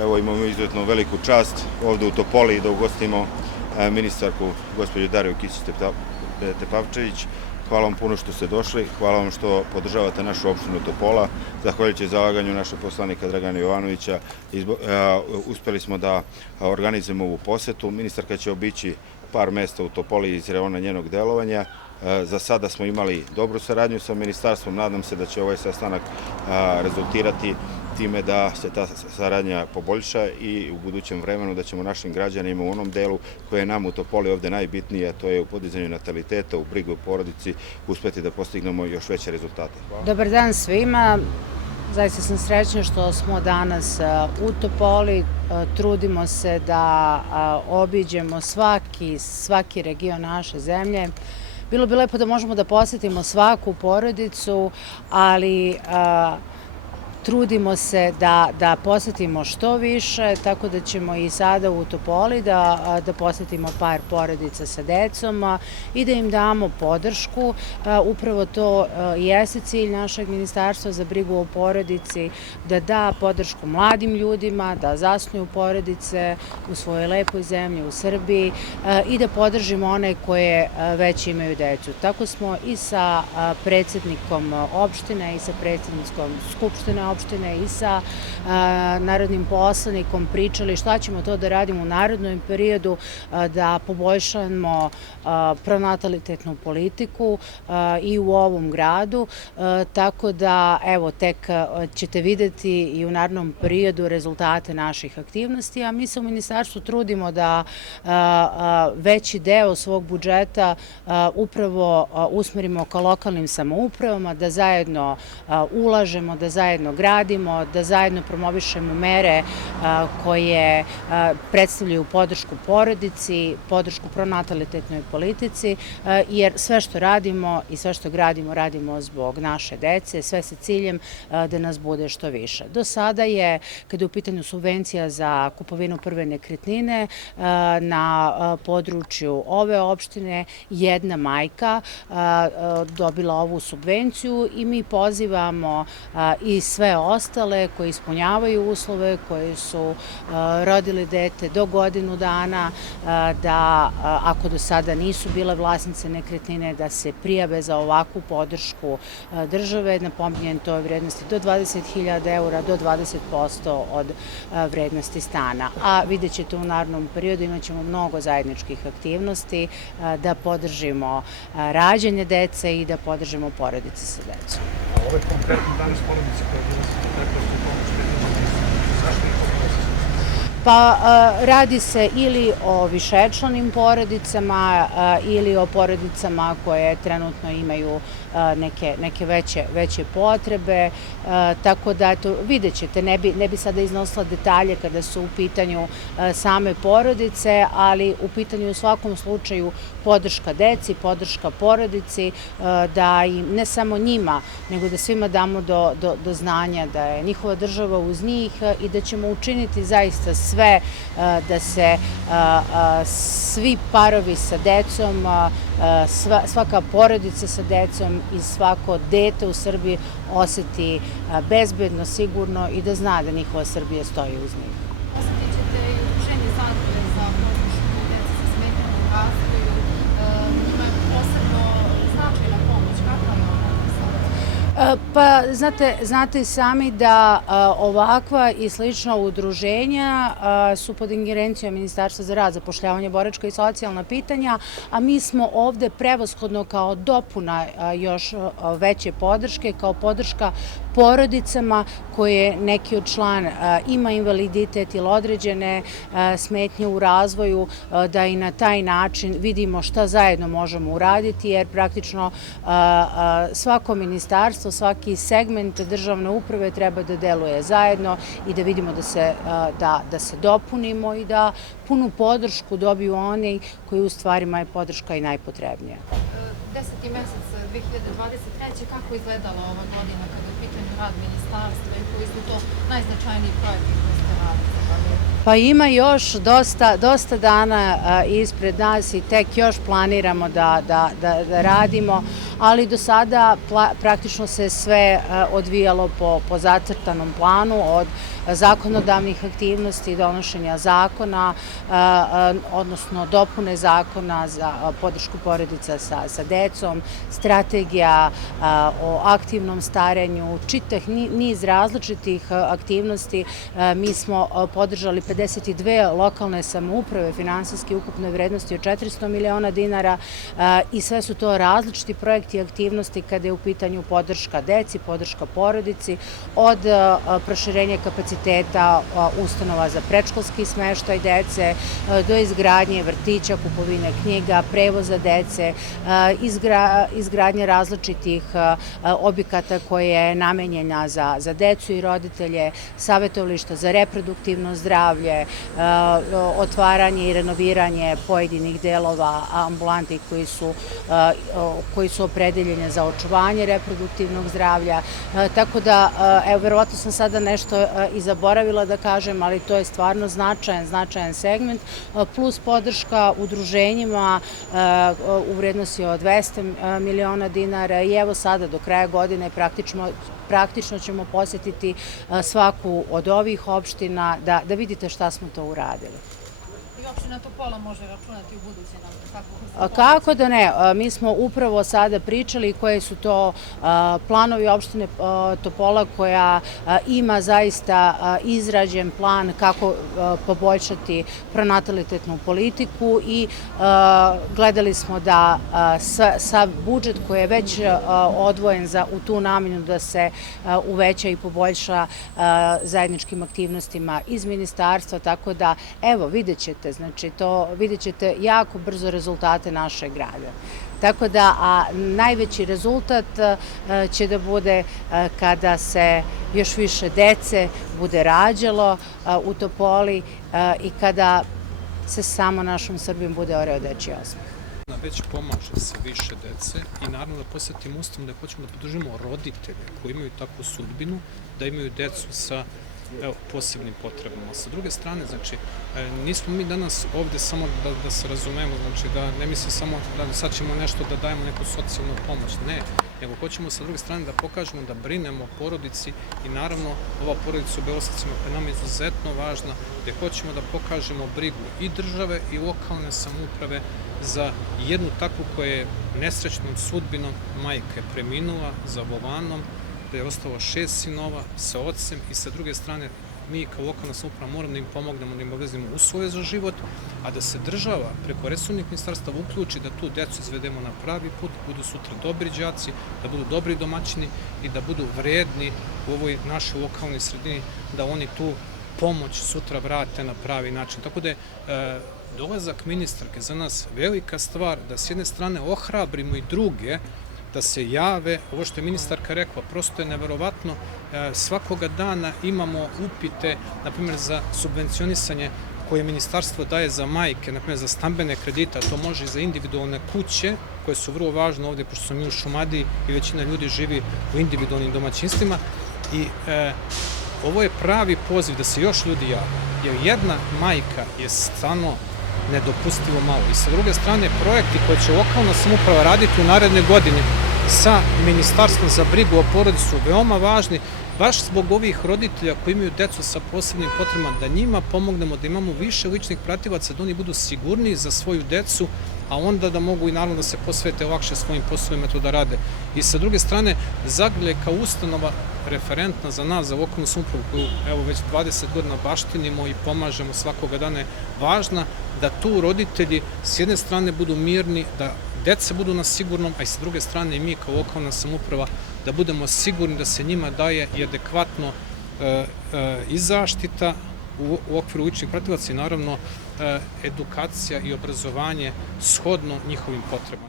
Evo imamo izuzetno veliku čast ovde u Topoli da ugostimo ministarku gospođu Dariju Kisić-Tepavčević. Hvala vam puno što ste došli, hvala vam što podržavate našu opštinu Topola. Zahvaljujući zalaganju našeg poslanika Dragana Jovanovića uspeli smo da organizujemo ovu posetu. Ministarka će obići par mesta u Topoli iz reona njenog delovanja. Za sada smo imali dobru saradnju sa ministarstvom, nadam se da će ovaj sastanak rezultirati time da se ta saradnja poboljša i u budućem vremenu da ćemo našim građanima u onom delu koje je nam u Topoli ovde najbitnije, a to je u podizanju nataliteta, u brigu o porodici, uspeti da postignemo još veće rezultate. Hvala. Dobar dan svima. Zaista sam srećna što smo danas u Topoli. Trudimo se da obiđemo svaki region naše zemlje. Bilo bi lepo da možemo da posetimo svaku porodicu, ali trudimo se da posetimo što više, tako da ćemo i sada u Topoli da posetimo par porodica sa decom i da im damo podršku. Upravo to jeste cilj našeg Ministarstva za brigu o porodici, da da podršku mladim ljudima, da zasnuju porodice u svojoj lepoj zemlji, u Srbiji i da podržimo one koje već imaju decu. Tako smo i sa predsednikom opštine i sa predsednicom Skupštine opštine i sa narodnim poslanikom pričali šta ćemo to da radimo u narednom periodu da poboljšamo pronatalitetnu politiku i u ovom gradu, tako da evo tek ćete videti i u narednom periodu rezultate naših aktivnosti, a mi se u ministarstvu trudimo da veći deo svog budžeta upravo usmerimo ka lokalnim samoupravama, da zajedno ulažemo, da zajedno gradimo, da zajedno promovišemo mere koje predstavljaju podršku porodici, podršku pronatalitetnoj politici, jer sve što radimo i sve što gradimo, radimo zbog naše dece, sve sa ciljem da nas bude što više. Do sada je, kada je u pitanju subvencija za kupovinu prve nekretnine, na području ove opštine jedna majka dobila ovu subvenciju i mi pozivamo i sve ostale koji ispunjavaju uslove, koji su rodili dete do godinu dana, da ako do sada nisu bile vlasnice nekretnine, da se prijave za ovakvu podršku države. Napominjem, to je vrednosti do 20.000 eura, do 20% od vrednosti stana. A vidjet ćete u narednom periodu imat ćemo mnogo zajedničkih aktivnosti da podržimo rađanje dece i da podržimo porodice sa decom. Ove konkretno danas porodice koje dolaze pomoć, zašto je to proces? Pa radi se ili o višečlanim porodicama ili o porodicama koje trenutno imaju neke veće potrebe, tako da vidjet ćete, ne bi sada iznosila detalje kada su u pitanju same porodice, ali u pitanju u svakom slučaju podrška deci, podrška porodici, da im ne samo njima, nego da svima damo do znanja da je njihova država uz njih i da ćemo učiniti zaista sve da se svi parovi sa decom, svaka porodica sa decom i svako dete u Srbiji oseti bezbedno, sigurno i da zna da njihova Srbija stoji uz njih. Posetit ćete i udruženje Zadruge za podršku dece sa smetnjama u razvoju. Njima je posebno značajna pomoć. Kakva je ona sada? Pa, znate i sami da ovakva i slična udruženja su pod ingerencijom Ministarstva za rad, zapošljavanje, boračka i socijalna pitanja, a mi smo ovde prevashodno kao dopuna još veće podrške, kao podrška porodicama koje neki od član ima invaliditet ili određene smetnje u razvoju, da i na taj način vidimo šta zajedno možemo uraditi, jer praktično svako ministarstvo, svaki segment državne uprave treba da deluje zajedno i da vidimo da se dopunimo i da punu podršku dobiju oni koji u stvarima je podrška i najpotrebnija. 10. mesec 2023. Kako izgledala ova godina kada je u pitanju rad ministarstva i koji su to najznačajniji projekti koje ste radili? Pa ima još dosta dana ispred nas i tek još planiramo da radimo, ali do sada praktično se sve odvijalo po zacrtanom planu, od zakonodavnih aktivnosti, donošenja zakona, odnosno dopune zakona za podršku porodica sa decom, strategija o aktivnom starenju, čitav niz različitih aktivnosti. Mi smo podržali 52 lokalne samouprave finansijski ukupne vrednosti od 400 miliona dinara i sve su to različiti projekti i aktivnosti kada je u pitanju podrška deci, podrška porodici, od proširenja kapaciteta ustanova za predškolski smeštaj dece, do izgradnje vrtića, kupovine knjiga, prevoza dece, izgradnje različitih objekata koje je namenjena za decu i roditelje, savjetovališta za reproduktivno zdravlje, otvaranje i renoviranje pojedinih delova ambulanti koji su opredeljene za očuvanje reproduktivnog zdravlja. Tako da, evo, verovatno sam sada nešto i zaboravila da kažem, ali to je stvarno značajan segment, plus podrška udruženjima u vrednosti od 200 miliona dinara i evo sada do kraja godine praktično ćemo posjetiti svaku od ovih opština da vidite šta smo to uradili. I opština Topola može računati u buduće na takvu? Kako da ne, mi smo upravo sada pričali koji su to planovi opštine Topola koja ima zaista izrađen plan kako poboljšati pronatalitetnu politiku i gledali smo da sav budžet koji je već odvojen u tu namenu da se uveća i poboljša zajedničkim aktivnostima iz ministarstva, tako da evo vidjet ćete, znači vidjet ćete jako brzo rezultate našeg grada. Tako da, najveći rezultat će da bude kada se još više dece bude rađalo u Topoli i kada se samo našom Srbijom bude oreo dečji osmeh. Već pomaže se više dece i naravno da posjetimo ustavom da hoćemo da podržimo roditelje koji imaju takvu sudbinu, da imaju decu sa posebnim potrebama. Sa druge strane, znači, nismo mi danas ovde samo da se razumemo, znači da ne mislim samo da sad ćemo nešto da dajemo neku socijalnu pomoć, ne, nego hoćemo sa druge strane da pokažemo da brinemo o porodici i naravno ova porodica u Belosavcima je nam izuzetno važna, gde hoćemo da pokažemo brigu i države i lokalne samouprave za jednu takvu koja je nesrećnom sudbinom majke preminula za volanom, da je ostalo 6 sinova sa ocem i sa druge strane mi kao lokalna samouprava moramo da im pomognemo, da im obezbedimo uslove za život, a da se država preko resornih ministarstava uključi da tu decu izvedemo na pravi put, budu sutra dobri đaci, da budu dobri domaćini i da budu vredni u ovoj našoj lokalnoj sredini, da oni tu pomoć sutra vrate na pravi način. Tako da je dolazak ministarke za nas velika stvar, da s jedne strane ohrabrimo i druge da se jave. Ovo što je ministarka rekla, prosto je neverovatno. Svakoga dana imamo upite, na primjer, za subvencionisanje koje ministarstvo daje za majke, na primjer za stambene kredite, a to može i za individualne kuće, koje su vrlo važne ovdje, pošto smo mi u Šumadiji i većina ljudi živi u individualnim domaćinstvima. I ovo je pravi poziv da se još ljudi jave, jer jedna majka je stvarno nedopustivo malo. I sa druge strane, projekti koje će lokalna samouprava raditi u naredne godine sa Ministarstvom za brigu o porodici su veoma važni, baš zbog ovih roditelja koji imaju decu sa posebnim potrebama, da njima pomognemo, da imamo više ličnih pratilaca, da oni budu sigurniji za svoju decu, a onda da mogu i naravno da se posvete lakše svojim poslovima to da rade. I sa druge strane, Zagrlje kao ustanova referentna za nas, za lokalnu samoupravu koju evo već 20 godina baštinimo i pomažemo svakoga dana, je važna da tu roditelji s jedne strane budu mirni, da deca budu na sigurnom, a i sa druge strane i mi kao lokalna samouprava da budemo sigurni da se njima daje i adekvatno i zaštita u okviru ličnih pratilaca i naravno edukacija i obrazovanje shodno njihovim potrebama.